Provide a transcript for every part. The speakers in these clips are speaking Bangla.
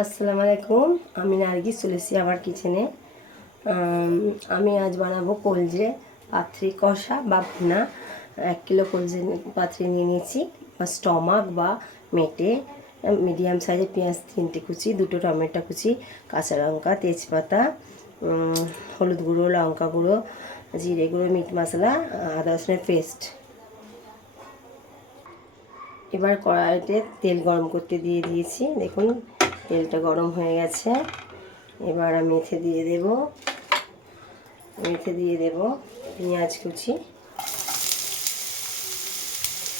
আসসালামু আলাইকুম আমি নার্গিস চলেছি আমার কিচেনে আমি আজ বানাবো কলজে পাত্রি কষা বা ভুনা। এক কিলো কলজে পাত্রি নিয়ে নিয়েছি, বা স্টমাক বা মেটে। মিডিয়াম সাইজের পেঁয়াজ তিনটে কুচি, দুটো টমেটো কুচি, কাঁচা লঙ্কা, তেজপাতা হলুদ গুঁড়ো, লঙ্কা গুঁড়ো, জিরে গুঁড়ো মিট মশলা, আদা রসুনের পেস্ট এবার কড়াইতে তেল গরম করতে দিয়ে দিয়েছি। দেখুন তেলটা গরম হয়ে গেছে। এবার আমি মেথে দিয়ে দেব। মেথে দিয়ে দেব পেঁয়াজ কুচি।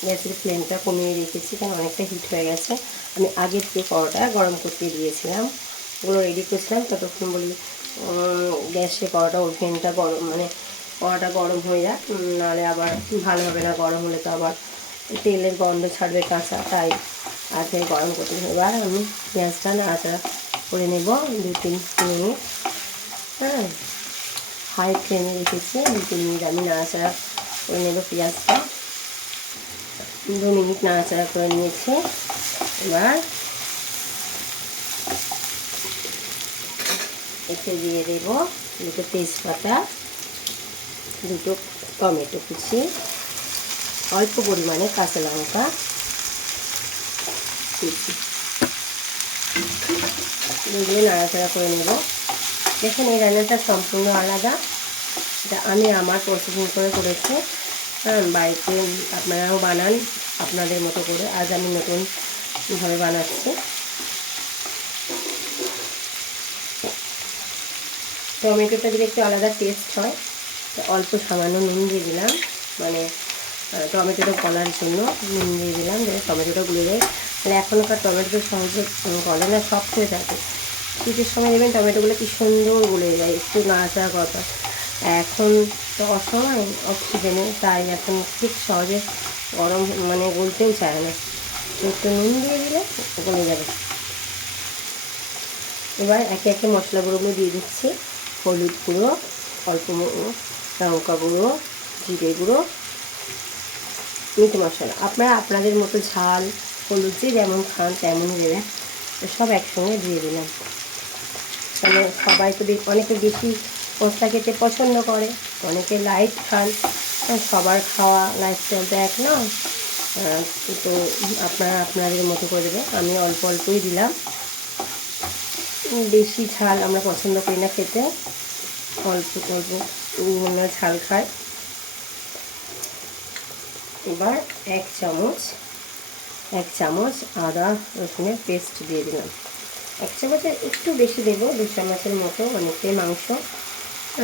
গ্যাসের ফ্লেমটা কমিয়ে রেখেছি, কারণ অনেকটা হিট হয়ে গেছে। আমি আগে থেকে পরোটা গরম করতে দিয়েছিলাম, ওগুলো রেডি করছিলাম। ততক্ষণ বলি গ্যাসে কড়াটা ওভেনটা গরম মানে কড়াটা গরম হয়ে যাক নাহলে আবার ভালো হবে না, গরম হলে তো আবার তেলের গন্ধ ছাড়বে কাঁচা, তাই আগে গরম করতে। এবার আমি পেঁয়াজটা নাড়াচাড়া করে নেব দু তিন মিনিট। হ্যাঁ হাই ফ্লেমে রেখেছি। দু তিন মিনিট আমি নাড়াচাড়া করে নেব পেঁয়াজটা। দু মিনিট নাড়াচাড়া করে নিয়েছি। এবার এতে দিয়ে দেব দুটো তেজপাতা, দুটো টমেটো কুচি, অল্প পরিমাণে কাঁচা লঙ্কা। কুচি দিয়ে নাড়াচাড়া করে নেব। দেখুন, এই রান্নাটা সম্পূর্ণ আলাদা। এটা আমি আমার প্রসেসিং করে করেছি। হ্যাঁ বাড়িতে আপনারাও বানান আপনাদের মতো করে। আজ আমি নতুন নতুনভাবে বানাচ্ছি। টমেটোটা দিলে একটু আলাদা টেস্ট হয় অল্প সামান্য নুন দিয়ে দিলাম। মানে টমেটোটা গলার জন্য নুন দিয়ে দিলাম যাতে টমেটোটা গুলে যায় তাহলে এখনকার টমেটো সহজে গলে না, সফট হয়ে থাকে। শীতের সময় দেখবেন টমেটোগুলো কি সুন্দর গলে যায়, একটু নাড়াচাড়া কথা এখন তো অসময় অক্সিজেনে, তাই এখন ঠিক সহজে গরম মানে গলতেও চায় না। একটু নুন দিয়ে দিলে গলে যাবে। এবার একে একে মশলা গুঁড়োগুলো দিয়ে দিচ্ছি। হলুদ গুঁড়ো, অল্প লঙ্কা গুঁড়ো, জিরে গুঁড়ো মিট মশলা আপনারা আপনাদের মতো ঝাল হলুদ যে যেমন খান তেমনই দেবেন। সব একসঙ্গে দিয়ে দিলাম। মানে সবাই তো অনেকে বেশি মশলা খেতে পছন্দ করে অনেকে লাইট খান। সবার খাওয়া লাইফস্টাইল তো এক আহ, তো আপনারা আপনাদের মতো করে দেবেন। আমি অল্প অল্পই দিলাম। বেশি ঝাল আমরা পছন্দ করি না খেতে। অল্প অল্প ঝাল খাই এবার এক চামচ এক চামচ আদা রসুনের পেস্ট দিয়ে দিলাম। এক চামচের একটু বেশি দেবো দু চামচের মতো অনেকটাই মাংস।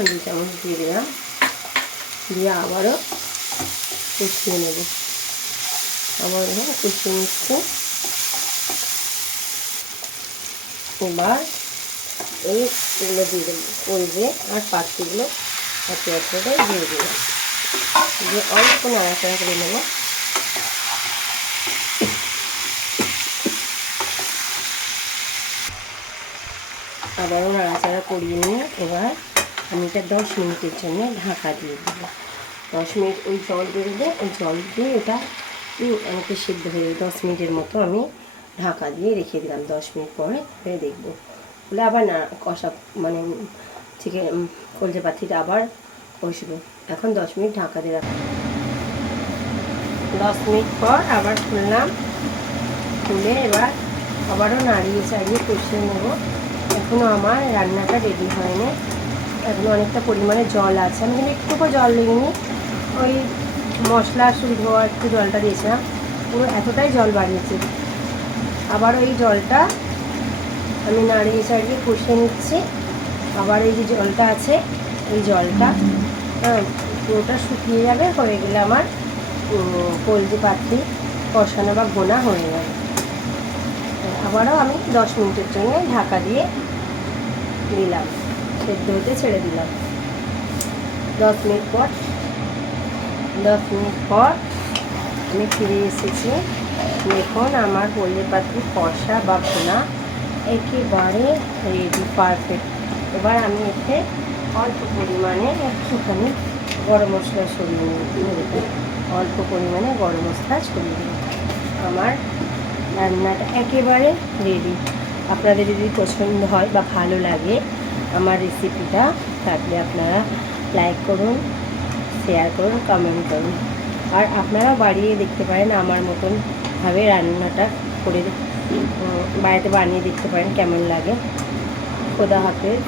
দু চামচ দিয়ে দিলাম। দিয়ে আবারও কুচিয়ে নেব। আবার হ্যাঁ কুচিয়ে নিচ্ছি। এবার এই এইগুলো দিয়ে দেবো কলজে আর পাখিগুলো একে একে দিয়ে দিলাম। দিয়ে অল্প নাড়াচাড়া করে নেব আবারও নাড়াচাড়া করিয়ে নিয়ে এবার আমি এটা দশ মিনিটের জন্য ঢাকা দিয়ে দেবো দশ মিনিট ওই জল বেরোবে ওই জল দিয়ে উম, অনেকটা সিদ্ধ হয়ে দশ মিনিটের মতো আমি ঢাকা দিয়ে রেখে দিলাম দশ মিনিট পরে হয়ে দেখব বলে আবার না কষা মানে চিকেন কলজে পাখিটা আবার কষবে এখন দশ মিনিট ঢাকা দিয়ে রাখব দশ মিনিট পর আবার খুললাম। খুলে এবার আবারও নাড়িয়ে চাড়িয়ে কষিয়ে নেব। এখনও আমার রান্নাটা রেডি হয়নি। এখনও অনেকটা পরিমাণে জল আছে। আমি কিন্তু একটুকু জল দিইনি। ওই মশলা হওয়া একটু জলটা দিয়েছিলাম। পুরো এতটাই জল বাড়িয়েছি। আবার ওই জলটা আমি নাড়িয়ে চাড়িয়ে কষিয়ে নিচ্ছি। আবার এই যে জলটা আছে, এই জলটা পুরোটা শুকিয়ে যাবে, হয়ে গেলে আমার কলজি পাত্রি কষানো বা গোনা হয়ে যাবে। আবারও আমি দশ মিনিটের জন্য ঢাকা দিয়ে দিলাম সেদ্ধ হতে ছেড়ে দিলাম। দশ মিনিট পর, দশ মিনিট পর আমি ফিরে এসেছি। দেখুন, আমার পল্লী পাত্রি কষা বা ভোনা একেবারে রেডি পারফেক্ট এবার আমি এতে অল্প পরিমাণে একটুখানি গরম মশলা ছড়িয়ে নেব। অল্প পরিমাণে গরম মশলা ছড়িয়ে দেব আমার রান্নাটা একেবারে রেডি আপনাদের যদি পছন্দ হয় বা ভালো লাগে আমার রেসিপিটা তাহলে আপনারা লাইক করুন শেয়ার করুন কমেন্ট করুন। আর আপনারাও বাড়িয়ে দেখতে পারেন আমার মতন ভাবে রান্নাটা করে বাড়িতে বানিয়ে দেখতে পারেন কেমন লাগে। খোদা হাফেজ।